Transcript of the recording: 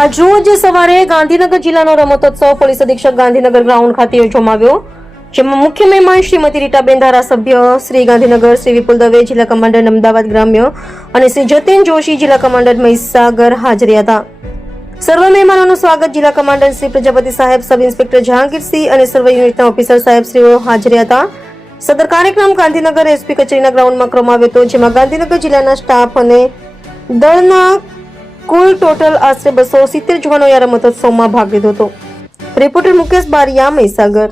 આજ રોજ સવારે ગાંધીનગર જિલ્લાનો રમતોત્સવ પોલીસ અધિક્ષક ગાંધીનગર ગ્રાઉન્ડ ખાતે યોજવામાં આવ્યો, જેમાં મુખ્ય મહેમાન શ્રીમતી રીટાબેન ધારાસભ્ય શ્રી ગાંધીનગર, શ્રી વિપુલ દવે, જિલ્લા કમાન્ડર અમદાવાદ ગ્રામ્ય અને શ્રી જતીન જોશી, જિલ્લા કમાન્ડર મહીસાગર હાજર હતા. સર્વ મહેમાનોનું સ્વાગત જિલ્લા કમાન્ડર શ્રી પ્રજાપતિ સાહેબ, સબ ઇન્સ્પેક્ટર જહાંગીરસિંહ અને સર્વ યુનિટના ઓફિસર સાહેબ શ્રીઓ હાજર હતા. સદર કાર્યક્રમ ગાંધીનગર એસપી કચેરીના ગ્રાઉન્ડમાં કરવામાં આવ્યો હતો, જેમાં ગાંધીનગર જિલ્લાના સ્ટાફ અને દળના કુલ ટોટલ આશરે બસો સિત્તેર જવાનો આ રમતોત્સવમાં ભાગ લીધો હતો. રિપોર્ટર મુકેશ બારિયા, મહીસાગર.